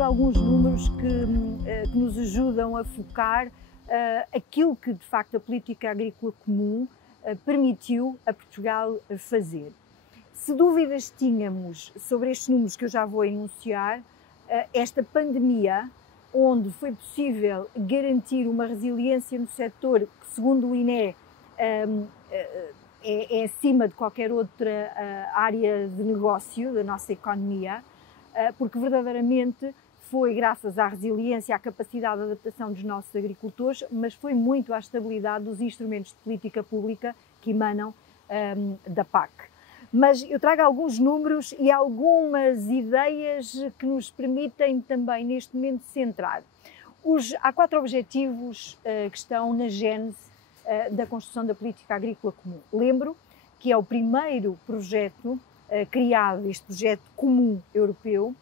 trago alguns números que nos ajudam a focar aquilo que, de facto, a política agrícola comum permitiu a Portugal fazer. Se dúvidas tínhamos sobre estes números que eu já vou enunciar, esta pandemia, onde foi possível garantir uma resiliência no setor que, segundo o INE, é acima de qualquer outra área de negócio da nossa economia, porque verdadeiramente foi graças à resiliência, à capacidade de adaptação dos nossos agricultores, mas foi muito à estabilidade dos instrumentos de política pública que emanam da PAC. Mas eu trago alguns números e algumas ideias que nos permitem também neste momento centrar. Há 4 objetivos que estão na gênese da construção da política agrícola comum. Lembro que é o primeiro projeto criado, este projeto comum europeu,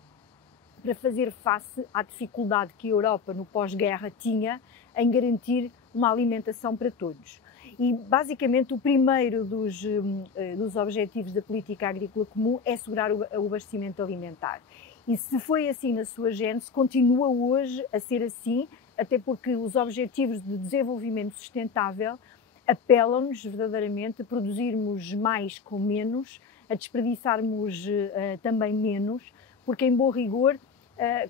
para fazer face à dificuldade que a Europa no pós-guerra tinha em garantir uma alimentação para todos. E basicamente o primeiro dos objetivos da política agrícola comum é assegurar o abastecimento alimentar. E se foi assim na sua gênese, continua hoje a ser assim, até porque os objetivos de desenvolvimento sustentável apelam-nos verdadeiramente a produzirmos mais com menos, a desperdiçarmos também menos, porque em bom rigor,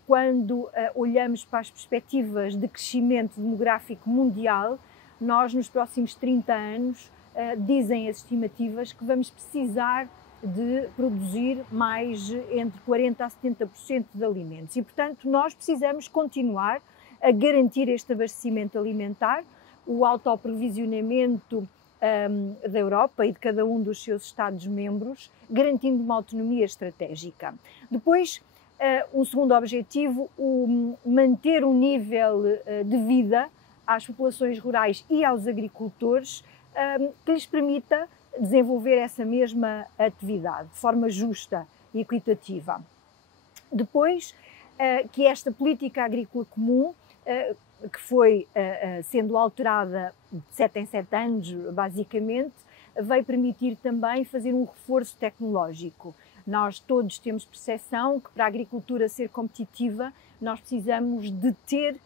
quando olhamos para as perspectivas de crescimento demográfico mundial, nós nos próximos 30 anos, dizem as estimativas, que vamos precisar de produzir mais entre 40% a 70% de alimentos e, portanto, nós precisamos continuar a garantir este abastecimento alimentar, o autoaprovisionamento da Europa e de cada um dos seus Estados-membros, garantindo uma autonomia estratégica. Depois, um segundo objetivo, manter um nível de vida às populações rurais e aos agricultores que lhes permita desenvolver essa mesma atividade de forma justa e equitativa. Depois, que esta política agrícola comum, que foi sendo alterada de 7 em 7 anos, basicamente, vai permitir também fazer um reforço tecnológico. Nós todos temos percepção que para a agricultura ser competitiva, nós precisamos de ter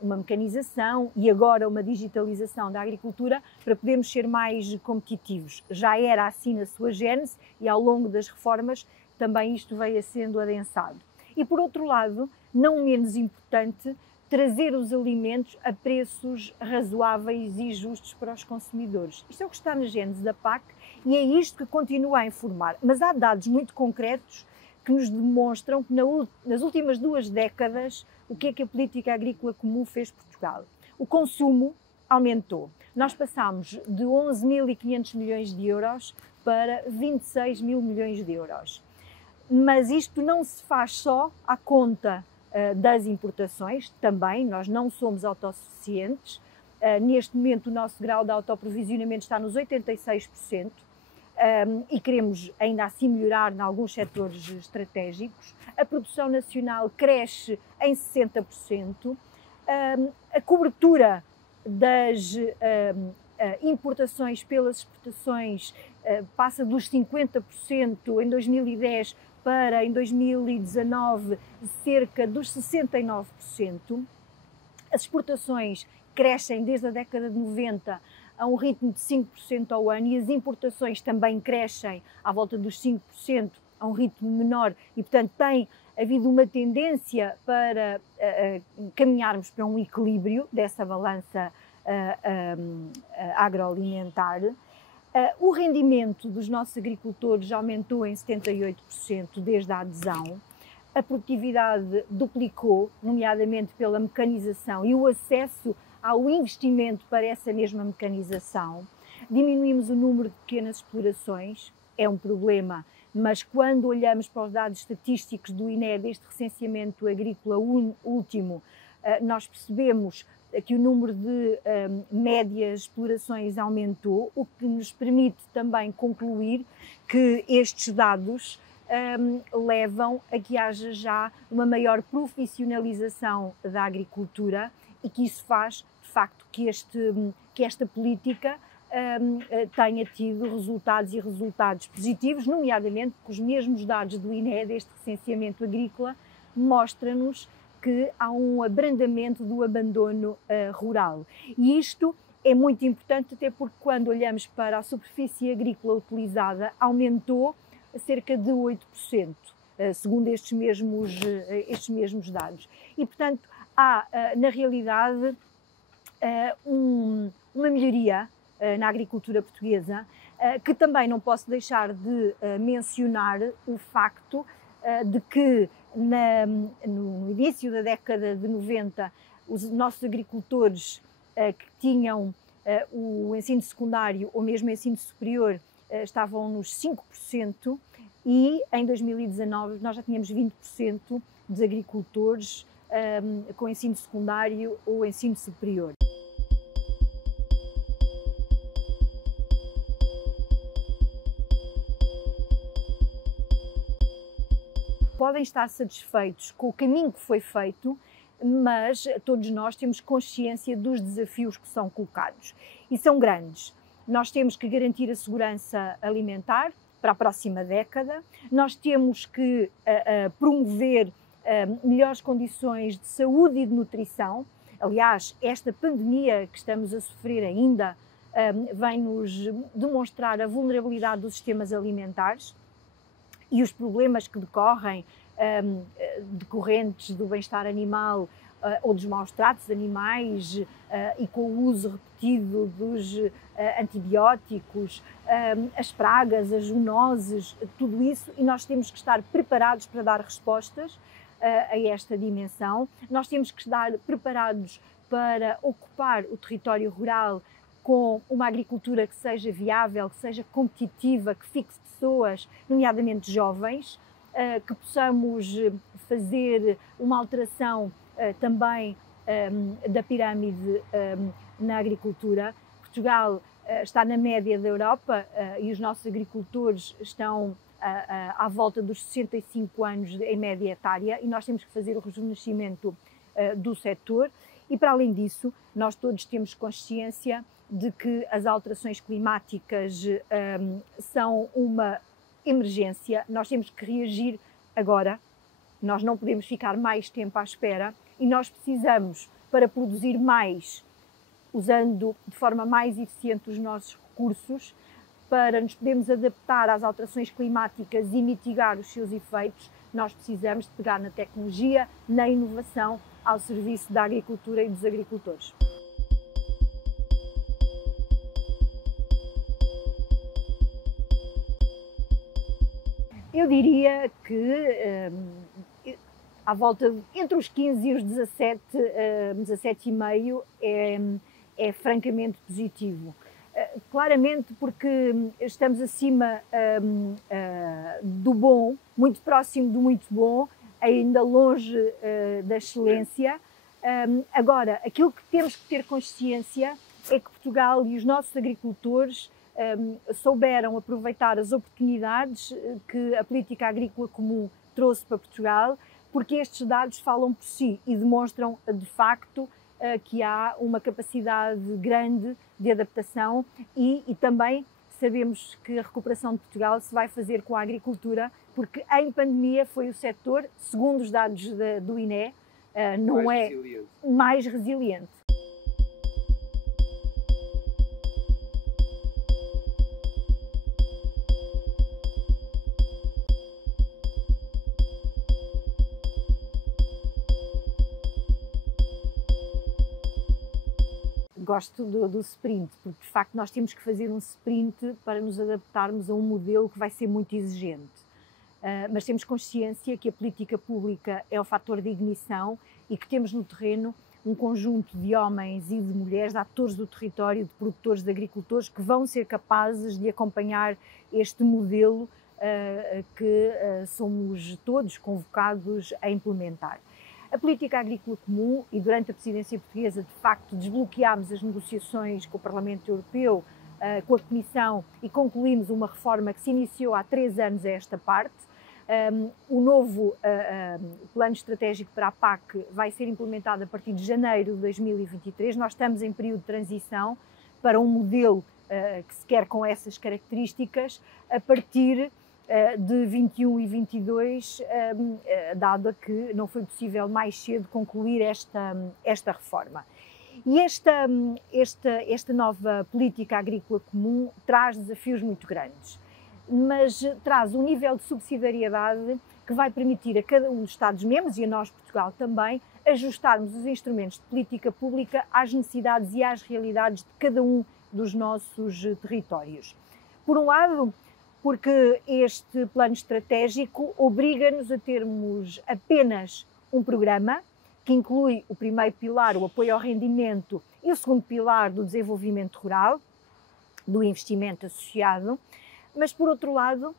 uma mecanização e agora uma digitalização da agricultura para podermos ser mais competitivos. Já era assim na sua gênese e ao longo das reformas também isto veio sendo adensado. E por outro lado, não menos importante, trazer os alimentos a preços razoáveis e justos para os consumidores. Isto é o que está na gênese da PAC e é isto que continua a informar. Mas há dados muito concretos que nos demonstram que nas últimas 2 décadas o que é que a política agrícola comum fez Portugal? O consumo aumentou. Nós passámos de 11.500 milhões de euros para 26 mil milhões de euros. Mas isto não se faz só à conta das importações, também, nós não somos autossuficientes. Neste momento o nosso grau de autoaprovisionamento está nos 86%. E queremos ainda assim melhorar em alguns setores estratégicos. A produção nacional cresce em 60%. A cobertura das importações pelas exportações passa dos 50% em 2010 para, em 2019, cerca dos 69%. As exportações crescem desde a década de 90 a um ritmo de 5% ao ano e as importações também crescem à volta dos 5%, a um ritmo menor e, portanto, tem havido uma tendência para caminharmos para um equilíbrio dessa balança agroalimentar. O rendimento dos nossos agricultores aumentou em 78% desde a adesão. A produtividade duplicou, nomeadamente pela mecanização e o acesso ao investimento para essa mesma mecanização. Diminuímos o número de pequenas explorações, é um problema, mas quando olhamos para os dados estatísticos do INE, deste recenseamento agrícola último, nós percebemos que o número de médias explorações aumentou, o que nos permite também concluir que estes dados levam a que haja já uma maior profissionalização da agricultura e que isso faz, de facto, que esta política tenha tido resultados positivos, nomeadamente que os mesmos dados do INE, deste recenseamento agrícola, mostra-nos que há um abrandamento do abandono rural. E isto é muito importante, até porque quando olhamos para a superfície agrícola utilizada, aumentou a cerca de 8%, segundo estes mesmos dados. E, portanto, há, na realidade, uma melhoria na agricultura portuguesa, que também não posso deixar de mencionar o facto de que no início da década de 90, os nossos agricultores que tinham o ensino secundário ou mesmo o ensino superior estavam nos 5%, e em 2019 nós já tínhamos 20% dos agricultores com ensino secundário ou ensino superior. Podem estar satisfeitos com o caminho que foi feito, mas todos nós temos consciência dos desafios que são colocados e são grandes. Nós temos que garantir a segurança alimentar para a próxima década, nós temos que promover melhores condições de saúde e de nutrição. Aliás, esta pandemia que estamos a sofrer ainda vem-nos demonstrar a vulnerabilidade dos sistemas alimentares e os problemas que decorrem decorrentes do bem-estar animal ou dos maus tratos de animais e com o uso repetido dos antibióticos, as pragas, as zoonoses, tudo isso, e nós temos que estar preparados para dar respostas a esta dimensão. Nós temos que estar preparados para ocupar o território rural com uma agricultura que seja viável, que seja competitiva, que fixe pessoas, nomeadamente jovens, que possamos fazer uma alteração também da pirâmide na agricultura. Portugal está na média da Europa e os nossos agricultores estão à volta dos 65 anos em média etária, e nós temos que fazer o rejuvenescimento do setor. E para além disso, nós todos temos consciência de que as alterações climáticas são uma emergência. Nós temos que reagir agora, nós não podemos ficar mais tempo à espera, e nós precisamos, para produzir mais, usando de forma mais eficiente os nossos recursos, para nos podermos adaptar às alterações climáticas e mitigar os seus efeitos, nós precisamos de pegar na tecnologia, na inovação, ao serviço da agricultura e dos agricultores. Eu diria que à volta entre os 15 e os 17,5 é francamente positivo. Claramente porque estamos acima do bom, muito próximo do muito bom, ainda longe da excelência. Agora, aquilo que temos que ter consciência é que Portugal e os nossos agricultores souberam aproveitar as oportunidades que a política agrícola comum trouxe para Portugal, porque estes dados falam por si e demonstram de facto que há uma capacidade grande de adaptação e também sabemos que a recuperação de Portugal se vai fazer com a agricultura, porque em pandemia foi o setor, segundo os dados do INE, mais resiliente. Gosto do sprint, porque de facto nós temos que fazer um sprint para nos adaptarmos a um modelo que vai ser muito exigente. Mas temos consciência que a política pública é o fator de ignição e que temos no terreno um conjunto de homens e de mulheres, de atores do território, de produtores, de agricultores, que vão ser capazes de acompanhar este modelo que somos todos convocados a implementar. A política agrícola comum, e durante a presidência portuguesa, de facto, desbloqueámos as negociações com o Parlamento Europeu, com a Comissão, e concluímos uma reforma que se iniciou há 3 anos a esta parte. O novo plano estratégico para a PAC vai ser implementado a partir de janeiro de 2023. Nós estamos em período de transição para um modelo que se quer com essas características, a partir de 21 e 22, dado que não foi possível mais cedo concluir esta reforma. E esta nova política agrícola comum traz desafios muito grandes, mas traz um nível de subsidiariedade que vai permitir a cada um dos Estados-membros, e a nós, Portugal, também, ajustarmos os instrumentos de política pública às necessidades e às realidades de cada um dos nossos territórios. Por um lado, porque este plano estratégico obriga-nos a termos apenas um programa que inclui o primeiro pilar, o apoio ao rendimento, e o segundo pilar do desenvolvimento rural, do investimento associado, mas, por outro lado,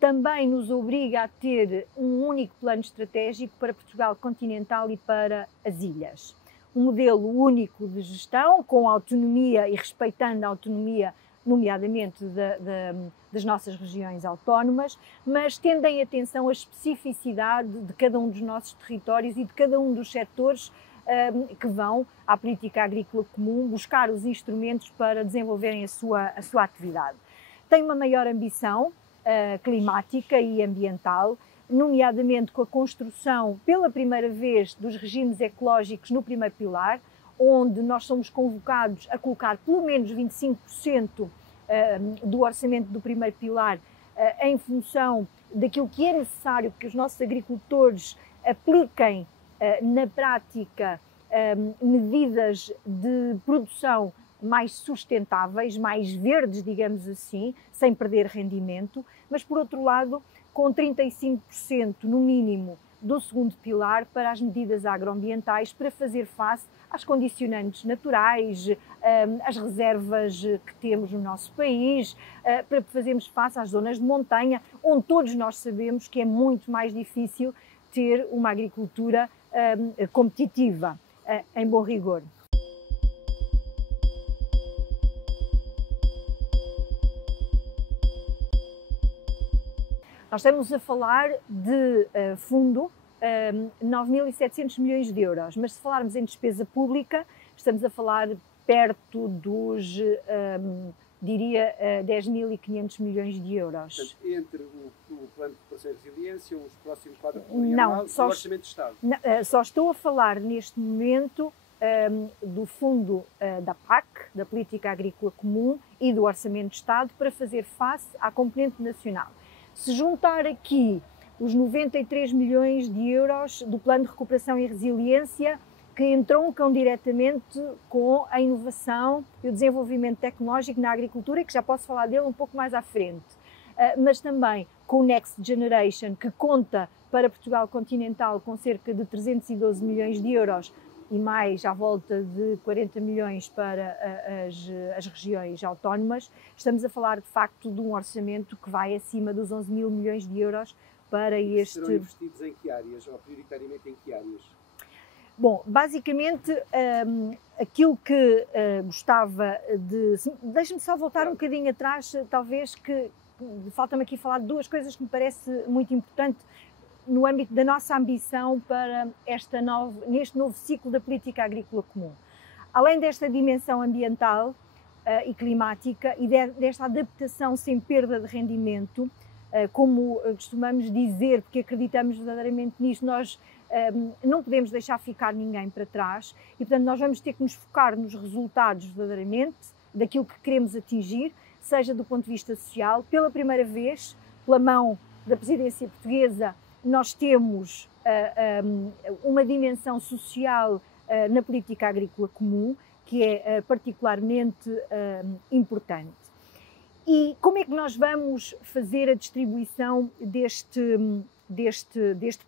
também nos obriga a ter um único plano estratégico para Portugal continental e para as ilhas. Um modelo único de gestão, com autonomia e respeitando a autonomia, nomeadamente das nossas regiões autónomas, mas tendo em atenção a especificidade de cada um dos nossos territórios e de cada um dos setores que vão à política agrícola comum buscar os instrumentos para desenvolverem a sua atividade. Tem uma maior ambição climática e ambiental, nomeadamente com a construção, pela primeira vez, dos regimes ecológicos no primeiro pilar, onde nós somos convocados a colocar pelo menos 25% do orçamento do primeiro pilar em função daquilo que é necessário que os nossos agricultores apliquem na prática medidas de produção mais sustentáveis, mais verdes, digamos assim, sem perder rendimento, mas, por outro lado, com 35% no mínimo do segundo pilar para as medidas agroambientais para fazer face às condicionantes naturais, às reservas que temos no nosso país, para fazermos face às zonas de montanha, onde todos nós sabemos que é muito mais difícil ter uma agricultura competitiva, em bom rigor. Nós estamos a falar de fundo 9.700 milhões de euros, mas se falarmos em despesa pública, estamos a falar perto dos, diria, 10.500 milhões de euros. Portanto, entre o Plano de Recuperação e Resiliência, os próximos quadros plurianual e o Orçamento de Estado? Só estou a falar neste momento do fundo da PAC, da Política Agrícola Comum, e do Orçamento de Estado para fazer face à componente nacional. Se juntar aqui os 93 milhões de euros do Plano de Recuperação e Resiliência, que entroncam diretamente com a inovação e o desenvolvimento tecnológico na agricultura, e que já posso falar dele um pouco mais à frente, mas também com o Next Generation, que conta para Portugal continental com cerca de 312 milhões de euros e mais à volta de 40 milhões para as regiões autónomas, estamos a falar de facto de um orçamento que vai acima dos 11.000 milhões de euros para este... Serão investidos em que áreas, ou prioritariamente em que áreas? Bom, basicamente aquilo que gostava de... Deixe-me só voltar um bocadinho atrás, talvez, que falta-me aqui falar de duas coisas que me parece muito importante no âmbito da nossa ambição para neste novo ciclo da política agrícola comum. Além desta dimensão ambiental e climática e desta adaptação sem perda de rendimento, como costumamos dizer, porque acreditamos verdadeiramente nisto, nós não podemos deixar ficar ninguém para trás e, portanto, nós vamos ter que nos focar nos resultados verdadeiramente daquilo que queremos atingir, seja do ponto de vista social. Pela primeira vez, pela mão da presidência portuguesa, nós temos uma dimensão social na política agrícola comum, que é particularmente importante. E como é que nós vamos fazer a distribuição deste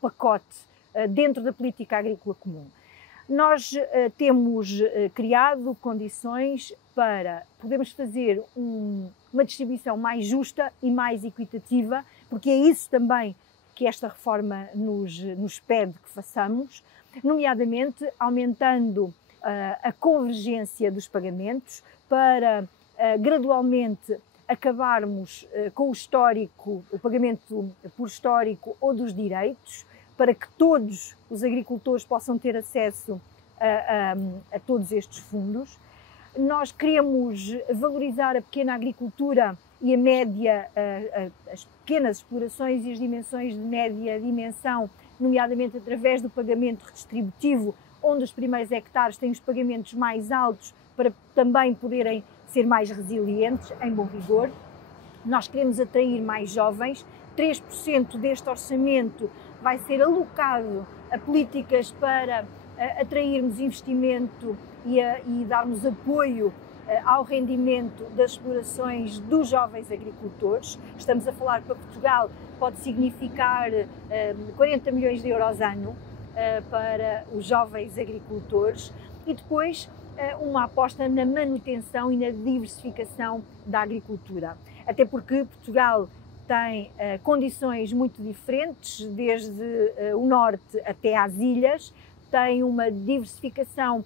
pacote dentro da política agrícola comum? Nós temos criado condições para podermos fazer uma distribuição mais justa e mais equitativa, porque é isso também que esta reforma nos pede que façamos, nomeadamente aumentando a convergência dos pagamentos para gradualmente acabarmos com o pagamento por histórico ou dos direitos, para que todos os agricultores possam ter acesso a todos estes fundos. Nós queremos valorizar a pequena agricultura e a média, as pequenas explorações e as dimensões de média dimensão, nomeadamente através do pagamento redistributivo, onde os primeiros hectares têm os pagamentos mais altos para também poderem ser mais resilientes, em bom rigor. Nós queremos atrair mais jovens, 3% deste orçamento vai ser alocado a políticas para atrairmos investimento e darmos apoio ao rendimento das explorações dos jovens agricultores. Estamos a falar para Portugal, pode significar 40 milhões de euros ano para os jovens agricultores e depois uma aposta na manutenção e na diversificação da agricultura. Até porque Portugal tem condições muito diferentes, desde o norte até às ilhas, tem uma diversificação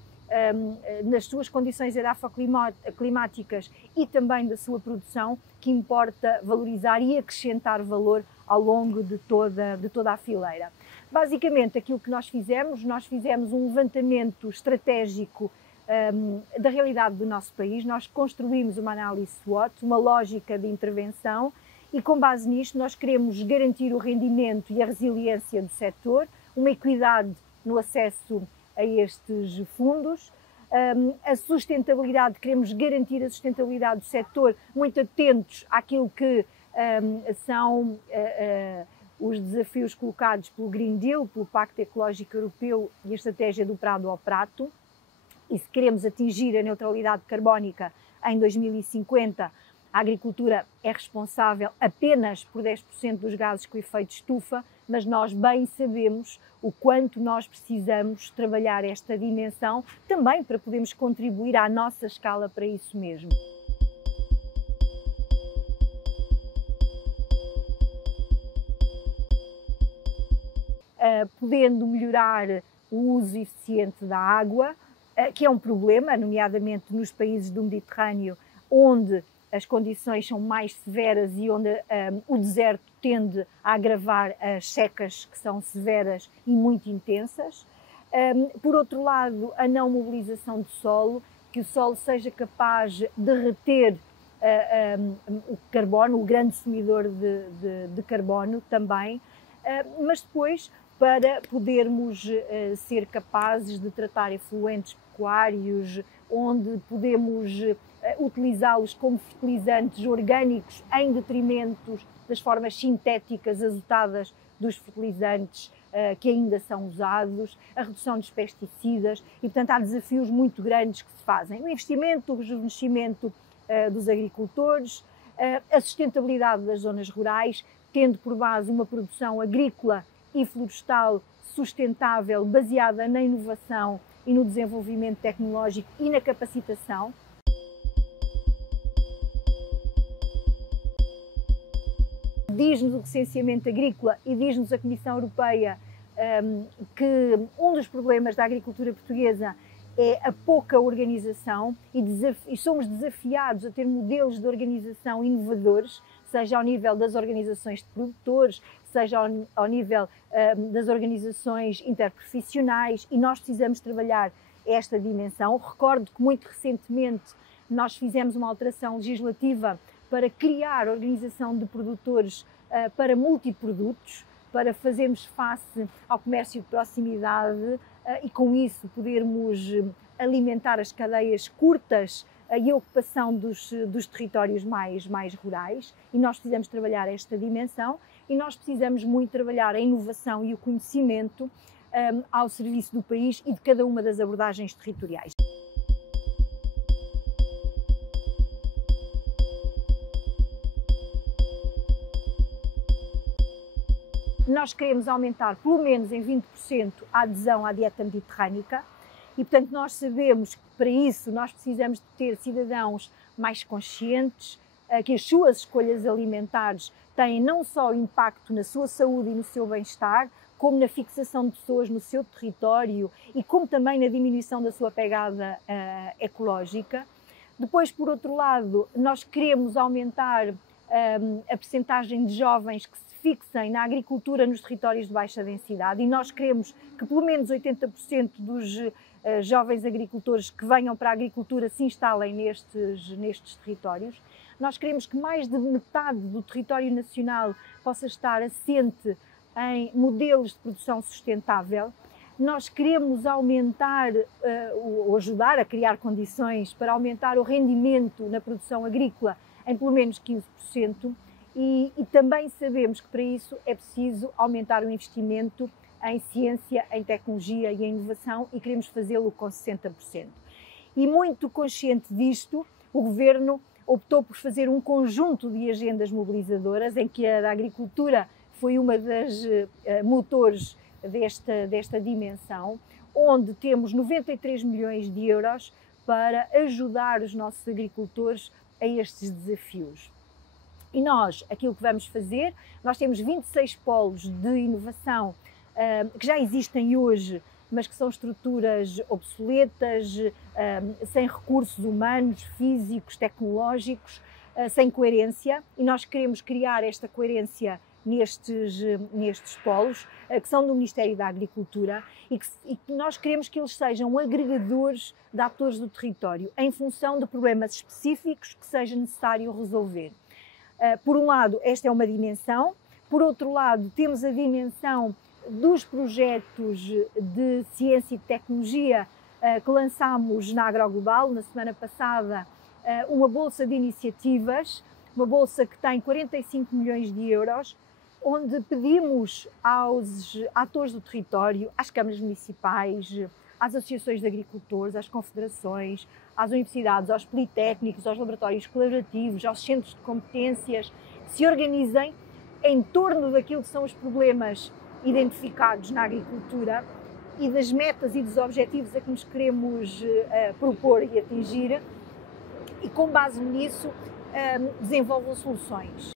nas suas condições edafoclimáticas e também da sua produção, que importa valorizar e acrescentar valor ao longo de toda a fileira. Basicamente, aquilo que nós fizemos um levantamento estratégico da realidade do nosso país, nós construímos uma análise SWOT, uma lógica de intervenção, e com base nisto nós queremos garantir o rendimento e a resiliência do setor, uma equidade no acesso a estes fundos, a sustentabilidade, queremos garantir a sustentabilidade do setor, muito atentos àquilo que são os desafios colocados pelo Green Deal, pelo Pacto Ecológico Europeu e a estratégia do Prado ao Prato. E se queremos atingir a neutralidade carbónica em 2050, a agricultura é responsável apenas por 10% dos gases com efeito de estufa, mas nós bem sabemos o quanto nós precisamos trabalhar esta dimensão também para podermos contribuir à nossa escala para isso mesmo. Podendo melhorar o uso eficiente da água, que é um problema, nomeadamente nos países do Mediterrâneo, onde as condições são mais severas e onde o deserto tende a agravar as secas que são severas e muito intensas. Por outro lado, a não mobilização do solo, que o solo seja capaz de reter o carbono, o grande consumidor de carbono também, mas depois para podermos ser capazes de tratar efluentes pecuários, onde podemos utilizá-los como fertilizantes orgânicos em detrimento das formas sintéticas azotadas dos fertilizantes que ainda são usados, a redução dos pesticidas e, portanto, há desafios muito grandes que se fazem. O investimento, o rejuvenescimento dos agricultores, a sustentabilidade das zonas rurais, tendo por base uma produção agrícola e florestal sustentável, baseada na inovação e no desenvolvimento tecnológico e na capacitação. Diz-nos o licenciamento agrícola e diz-nos a Comissão Europeia que um dos problemas da agricultura portuguesa é a pouca organização e somos desafiados a ter modelos de organização inovadores, seja ao nível das organizações de produtores, seja ao nível das organizações interprofissionais, e nós precisamos trabalhar esta dimensão. Recordo que muito recentemente nós fizemos uma alteração legislativa para criar organização de produtores para multiprodutos, para fazermos face ao comércio de proximidade e com isso podermos alimentar as cadeias curtas e a ocupação dos territórios mais rurais, e nós precisamos trabalhar esta dimensão e nós precisamos muito trabalhar a inovação e o conhecimento ao serviço do país e de cada uma das abordagens territoriais. Nós queremos aumentar pelo menos em 20% a adesão à dieta mediterrânica e, portanto, nós sabemos que para isso nós precisamos de ter cidadãos mais conscientes, que as suas escolhas alimentares têm não só impacto na sua saúde e no seu bem-estar, como na fixação de pessoas no seu território e como também na diminuição da sua pegada ecológica. Depois, por outro lado, nós queremos aumentar a percentagem de jovens que se fixem na agricultura nos territórios de baixa densidade, e nós queremos que pelo menos 80% dos jovens agricultores que venham para a agricultura se instalem nestes territórios. Nós queremos que mais de metade do território nacional possa estar assente em modelos de produção sustentável. Nós queremos aumentar ou ajudar a criar condições para aumentar o rendimento na produção agrícola em pelo menos 15%. E também sabemos que para isso é preciso aumentar o investimento em ciência, em tecnologia e em inovação, e queremos fazê-lo com 60%. E muito consciente disto, o Governo optou por fazer um conjunto de agendas mobilizadoras, em que a agricultura foi uma das motores desta dimensão, onde temos 93 milhões de euros para ajudar os nossos agricultores a estes desafios. E nós, aquilo que vamos fazer, nós temos 26 polos de inovação que já existem hoje, mas que são estruturas obsoletas, sem recursos humanos, físicos, tecnológicos, sem coerência, e nós queremos criar esta coerência nestes polos, que são do Ministério da Agricultura, e que nós queremos que eles sejam agregadores de atores do território, em função de problemas específicos que seja necessário resolver. Por um lado, esta é uma dimensão, por outro lado, temos a dimensão dos projetos de ciência e tecnologia que lançámos na AgroGlobal, na semana passada, uma bolsa de iniciativas, uma bolsa que tem 45 milhões de euros, onde pedimos aos atores do território, às câmaras municipais, às associações de agricultores, às confederações, às universidades, aos politécnicos, aos laboratórios colaborativos, aos centros de competências, se organizem em torno daquilo que são os problemas identificados na agricultura e das metas e dos objetivos a que nos queremos propor e atingir, e com base nisso desenvolvam soluções.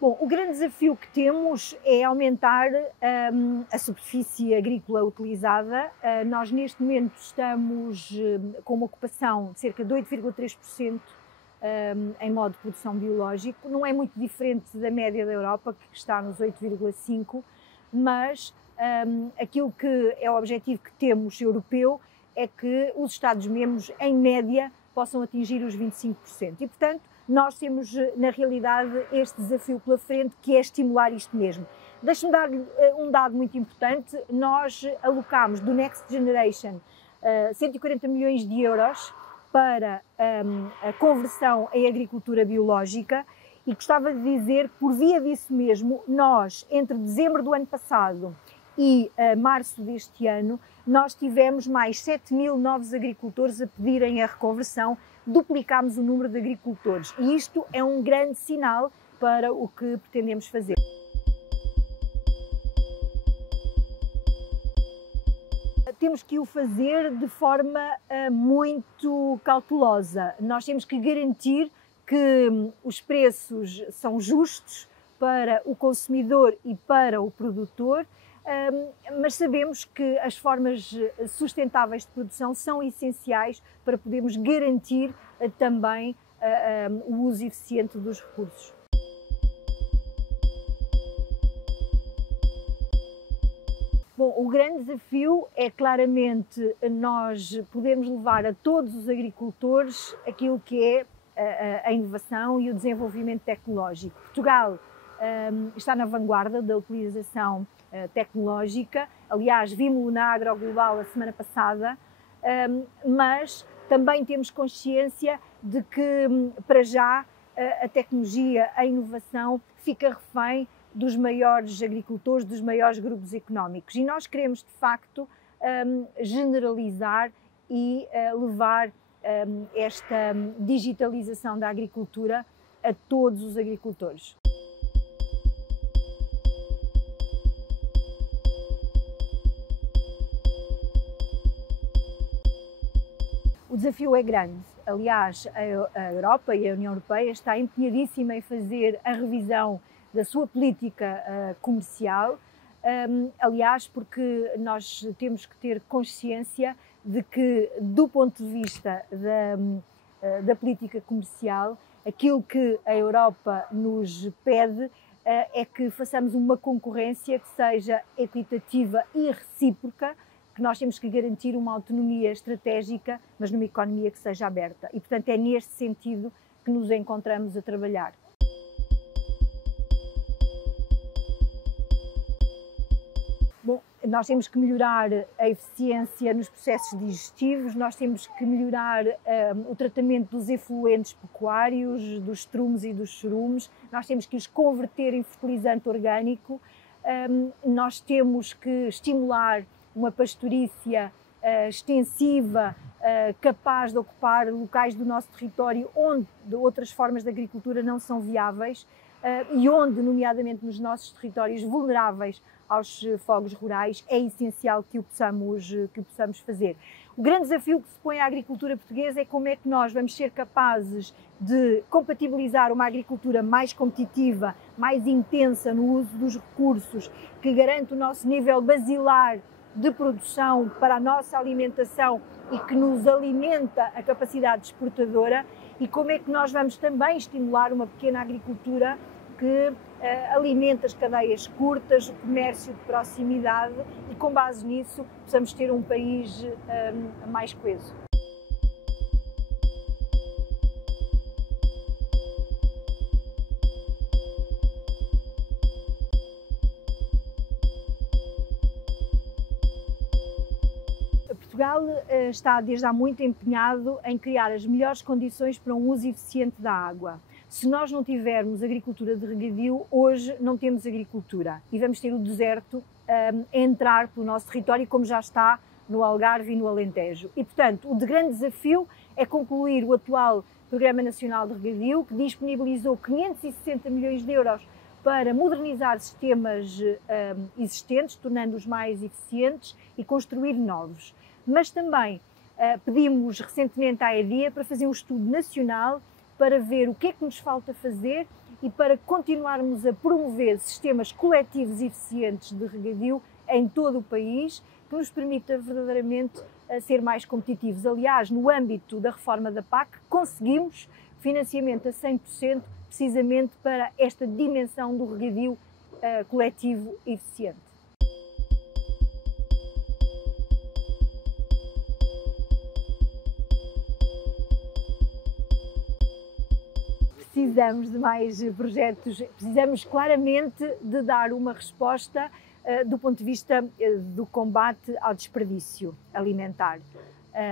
Bom, o grande desafio que temos é aumentar a superfície agrícola utilizada. Nós neste momento estamos com uma ocupação de cerca de 8,3% em modo de produção biológico. Não é muito diferente da média da Europa, que está nos 8,5%, mas aquilo que é o objetivo que temos europeu é que os Estados-membros, em média, possam atingir os 25%. E, portanto, nós temos, na realidade, este desafio pela frente, que é estimular isto mesmo. Deixe-me dar um dado muito importante. Nós alocámos do Next Generation 140 milhões de euros para a conversão em agricultura biológica, e gostava de dizer, por via disso mesmo, nós, entre dezembro do ano passado e março deste ano, nós tivemos mais 7 mil novos agricultores a pedirem a reconversão, duplicámos o número de agricultores, e isto é um grande sinal para o que pretendemos fazer. Temos que o fazer de forma muito cautelosa. Nós temos que garantir que os preços são justos para o consumidor e para o produtor, mas sabemos que as formas sustentáveis de produção são essenciais para podermos garantir também o uso eficiente dos recursos. Bom, o grande desafio é claramente nós podermos levar a todos os agricultores aquilo que é a inovação e o desenvolvimento tecnológico. Portugal está na vanguarda da utilização tecnológica, aliás, vimos-lo na AgroGlobal a semana passada, mas também temos consciência de que, para já, a tecnologia, a inovação fica refém dos maiores agricultores, dos maiores grupos económicos, e nós queremos, de facto, generalizar e levar esta digitalização da agricultura a todos os agricultores. O desafio é grande. Aliás, a Europa e a União Europeia está empenhadíssima em fazer a revisão da sua política comercial, aliás, porque nós temos que ter consciência de que, do ponto de vista da política comercial, aquilo que a Europa nos pede é que façamos uma concorrência que seja equitativa e recíproca, que nós temos que garantir uma autonomia estratégica, mas numa economia que seja aberta. E, portanto, é neste sentido que nos encontramos a trabalhar. Bom, nós temos que melhorar a eficiência nos processos digestivos, nós temos que melhorar o tratamento dos efluentes pecuários, dos estrumes e dos chorumes, nós temos que os converter em fertilizante orgânico, nós temos que estimular uma pastorícia extensiva, capaz de ocupar locais do nosso território onde outras formas de agricultura não são viáveis e onde, nomeadamente nos nossos territórios vulneráveis aos fogos rurais, é essencial que o possamos fazer. O grande desafio que se põe à agricultura portuguesa é como é que nós vamos ser capazes de compatibilizar uma agricultura mais competitiva, mais intensa no uso dos recursos, que garante o nosso nível basilar de produção para a nossa alimentação e que nos alimenta a capacidade exportadora, e como é que nós vamos também estimular uma pequena agricultura que alimenta as cadeias curtas, o comércio de proximidade, e com base nisso possamos ter um país mais coeso. Portugal está desde há muito empenhado em criar as melhores condições para um uso eficiente da água. Se nós não tivermos agricultura de regadio, hoje não temos agricultura e vamos ter o deserto a entrar pelo nosso território, como já está no Algarve e no Alentejo. E, portanto, o grande desafio é concluir o atual Programa Nacional de Regadio, que disponibilizou 560 milhões de euros para modernizar sistemas existentes, tornando-os mais eficientes e construir novos. Mas também pedimos recentemente à EDIA para fazer um estudo nacional para ver o que é que nos falta fazer e para continuarmos a promover sistemas coletivos eficientes de regadio em todo o país, que nos permita verdadeiramente ser mais competitivos. Aliás, no âmbito da reforma da PAC, conseguimos financiamento a 100% precisamente para esta dimensão do regadio coletivo eficiente. Precisamos de mais projetos, precisamos claramente de dar uma resposta do ponto de vista do combate ao desperdício alimentar.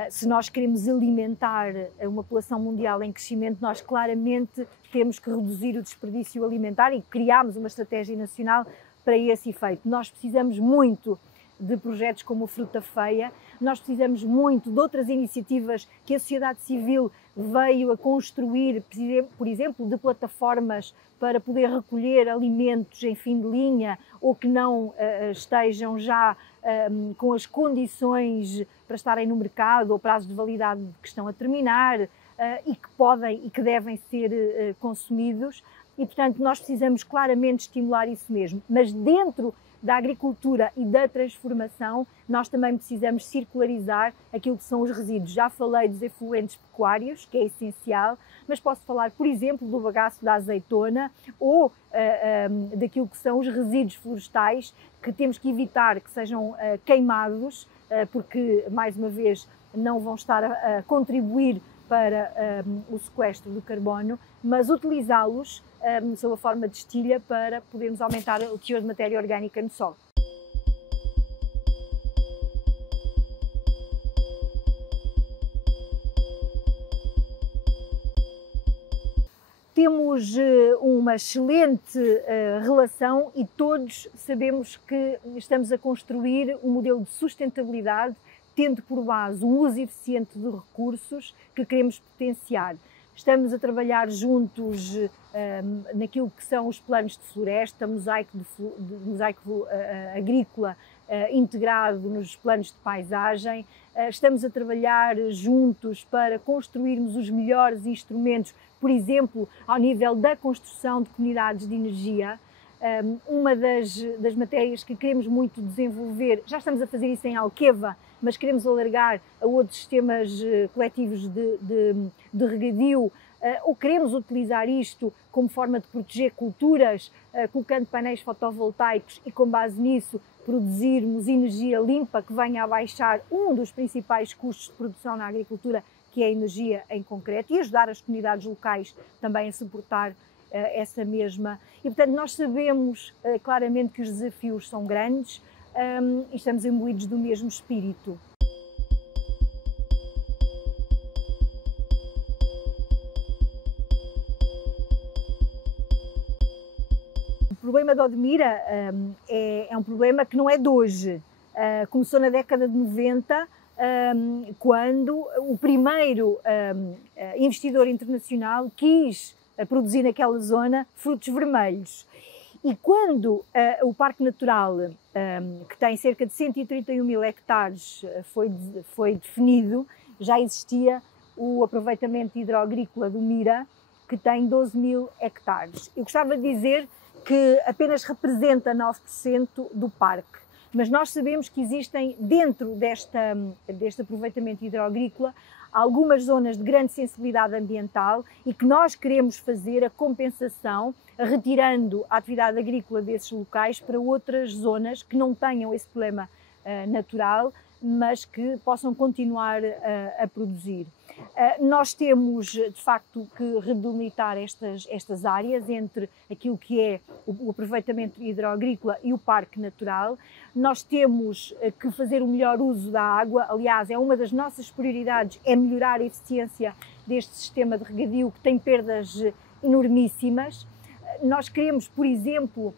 Se nós queremos alimentar uma população mundial em crescimento, nós claramente temos que reduzir o desperdício alimentar e criámos uma estratégia nacional para esse efeito. Nós precisamos muito de projetos como o Fruta Feia, nós precisamos muito de outras iniciativas que a sociedade civil veio a construir, por exemplo, de plataformas para poder recolher alimentos em fim de linha ou que não estejam já com as condições para estarem no mercado ou prazos de validade que estão a terminar e que podem e que devem ser consumidos. E, portanto, nós precisamos claramente estimular isso mesmo, mas dentro da agricultura e da transformação, nós também precisamos circularizar aquilo que são os resíduos. Já falei dos efluentes pecuários, que é essencial, mas posso falar, por exemplo, do bagaço da azeitona ou daquilo que são os resíduos florestais, que temos que evitar que sejam queimados, porque, mais uma vez, não vão estar a contribuir para o sequestro do carbono, mas utilizá-los sob a forma de estilha para podermos aumentar o teor de matéria orgânica no solo. Temos uma excelente relação e todos sabemos que estamos a construir um modelo de sustentabilidade tendo por base um uso eficiente de recursos que queremos potenciar. Estamos a trabalhar juntos naquilo que são os planos de floresta, mosaico agrícola integrado nos planos de paisagem. Estamos a trabalhar juntos para construirmos os melhores instrumentos, por exemplo, ao nível da construção de comunidades de energia. Uma das matérias que queremos muito desenvolver, já estamos a fazer isso em Alqueva, mas queremos alargar a outros sistemas coletivos de regadio, ou queremos utilizar isto como forma de proteger culturas, colocando painéis fotovoltaicos e com base nisso produzirmos energia limpa que venha a baixar um dos principais custos de produção na agricultura, que é a energia em concreto, e ajudar as comunidades locais também a suportar essa mesma. E, portanto, nós sabemos claramente que os desafios são grandes e estamos imbuídos do mesmo espírito. O problema de Odmira é um problema que não é de hoje. Começou na década de 90, quando o primeiro investidor internacional quis produzir naquela zona frutos vermelhos. E quando o Parque Natural, que tem cerca de 131 mil hectares, foi definido, já existia o aproveitamento hidroagrícola do Mira, que tem 12 mil hectares. Eu gostava de dizer que apenas representa 9% do parque, mas nós sabemos que existem dentro deste aproveitamento hidroagrícola algumas zonas de grande sensibilidade ambiental e que nós queremos fazer a compensação, retirando a atividade agrícola desses locais para outras zonas que não tenham esse problema natural, mas que possam continuar a produzir. Nós temos, de facto, que redelimitar estas áreas entre aquilo que é o aproveitamento hidroagrícola e o parque natural. Nós temos que fazer o melhor uso da água. Aliás, é uma das nossas prioridades, é melhorar a eficiência deste sistema de regadio, que tem perdas enormíssimas. Nós queremos, por exemplo,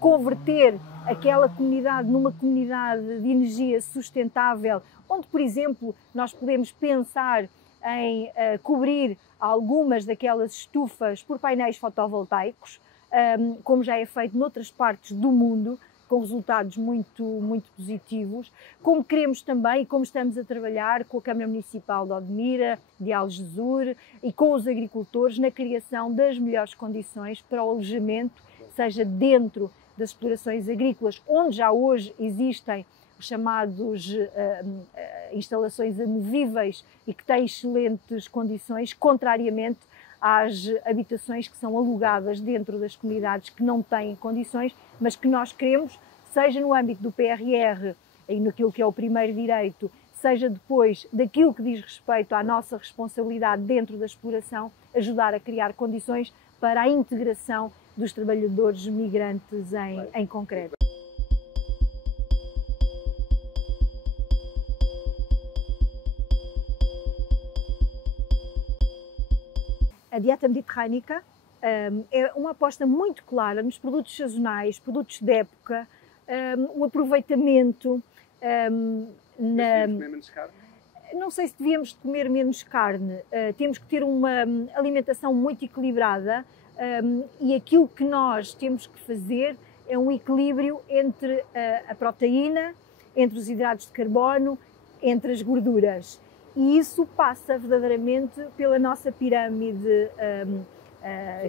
converter aquela comunidade numa comunidade de energia sustentável, onde, por exemplo, nós podemos pensar em cobrir algumas daquelas estufas por painéis fotovoltaicos, como já é feito noutras partes do mundo, com resultados muito positivos, como queremos também, e como estamos a trabalhar com a Câmara Municipal de Odmira, de Algesur e com os agricultores na criação das melhores condições para o alojamento, seja dentro das explorações agrícolas, onde já hoje existem os chamados instalações amovíveis e que têm excelentes condições, contrariamente às habitações que são alugadas dentro das comunidades que não têm condições, mas que nós queremos, seja no âmbito do PRR e naquilo que é o primeiro direito, seja depois daquilo que diz respeito à nossa responsabilidade dentro da exploração, ajudar a criar condições para a integração dos trabalhadores migrantes em concreto. A dieta mediterrânica é uma aposta muito clara nos produtos sazonais, produtos de época, o aproveitamento. Devíamos comer menos carne? Não sei se devíamos comer menos carne. Temos que ter uma alimentação muito equilibrada e aquilo que nós temos que fazer é um equilíbrio entre a proteína, entre os hidratos de carbono, entre as gorduras. E isso passa verdadeiramente pela nossa pirâmide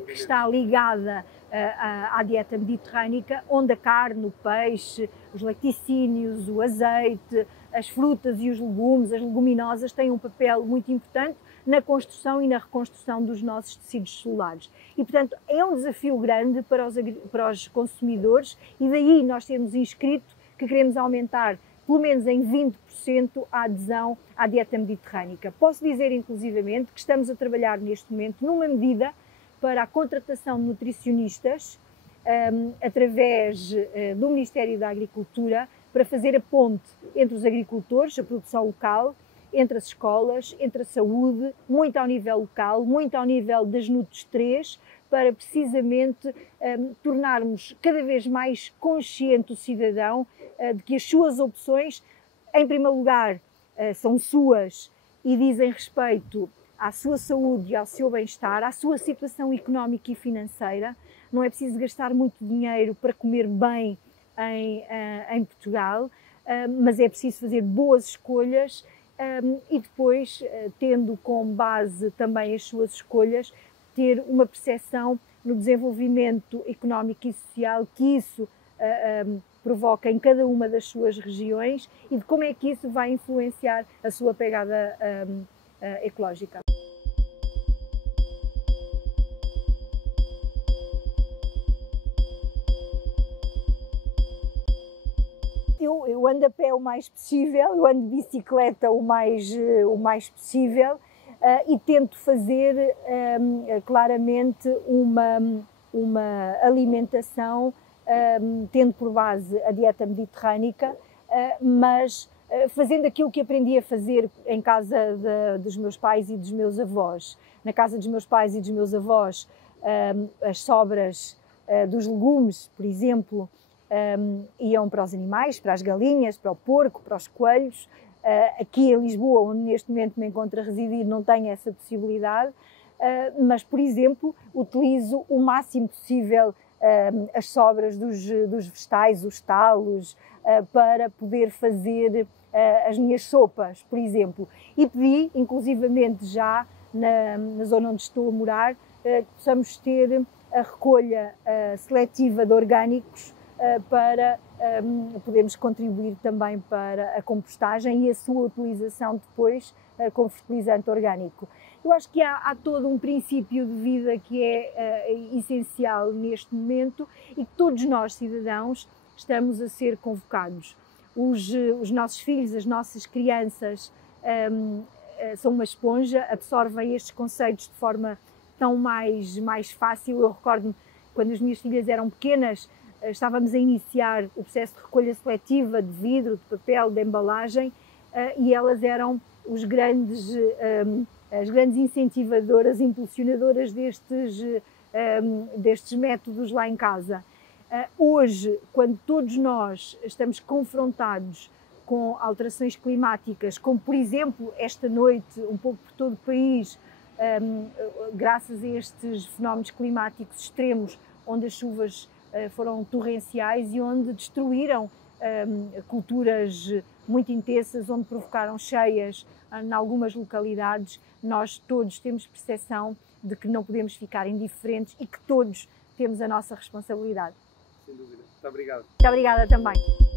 que está ligada à dieta mediterrânica, onde a carne, o peixe, os laticínios, o azeite, as frutas e os legumes, as leguminosas têm um papel muito importante na construção e na reconstrução dos nossos tecidos celulares. E, portanto, é um desafio grande para os consumidores e daí nós temos inscrito que queremos aumentar pelo menos em 20% a adesão à dieta mediterrânica. Posso dizer, inclusivamente, que estamos a trabalhar neste momento numa medida para a contratação de nutricionistas através do Ministério da Agricultura para fazer a ponte entre os agricultores, a produção local, entre as escolas, entre a saúde, muito ao nível local, muito ao nível das NUTS 3, para precisamente tornarmos cada vez mais consciente o cidadão de que as suas opções, em primeiro lugar, são suas e dizem respeito à sua saúde e ao seu bem-estar, à sua situação económica e financeira. Não é preciso gastar muito dinheiro para comer bem em Portugal, mas é preciso fazer boas escolhas e depois, tendo como base também as suas escolhas, ter uma percepção no desenvolvimento económico e social que isso provoca em cada uma das suas regiões e de como é que isso vai influenciar a sua pegada ecológica. eu ando a pé o mais possível, eu ando de bicicleta o mais possível e tento fazer claramente uma alimentação tendo por base a dieta mediterrânica, mas fazendo aquilo que aprendi a fazer em casa dos meus pais e dos meus avós. Na casa dos meus pais e dos meus avós, as sobras dos legumes, por exemplo, iam para os animais, para as galinhas, para o porco, para os coelhos. Aqui em Lisboa, onde neste momento me encontro a residir, não tenho essa possibilidade, mas, por exemplo, utilizo o máximo possível as sobras dos vegetais, os talos, para poder fazer as minhas sopas, por exemplo. E pedi, inclusivamente já na zona onde estou a morar, que possamos ter a recolha seletiva de orgânicos para podermos contribuir também para a compostagem e a sua utilização depois como fertilizante orgânico. Eu acho que há todo um princípio de vida que é essencial neste momento e que todos nós, cidadãos, estamos a ser convocados. Os nossos filhos, as nossas crianças são uma esponja, absorvem estes conceitos de forma tão mais fácil. Eu recordo-me, quando as minhas filhas eram pequenas, estávamos a iniciar o processo de recolha seletiva de vidro, de papel, de embalagem, e elas eram as grandes incentivadoras, impulsionadoras destes métodos lá em casa. Hoje, quando todos nós estamos confrontados com alterações climáticas, como por exemplo esta noite, um pouco por todo o país, graças a estes fenómenos climáticos extremos, onde as chuvas foram torrenciais e onde destruíram culturas muito intensas, onde provocaram cheias em algumas localidades, nós todos temos percepção de que não podemos ficar indiferentes e que todos temos a nossa responsabilidade. Sem dúvida. Muito obrigado. Muito obrigada também.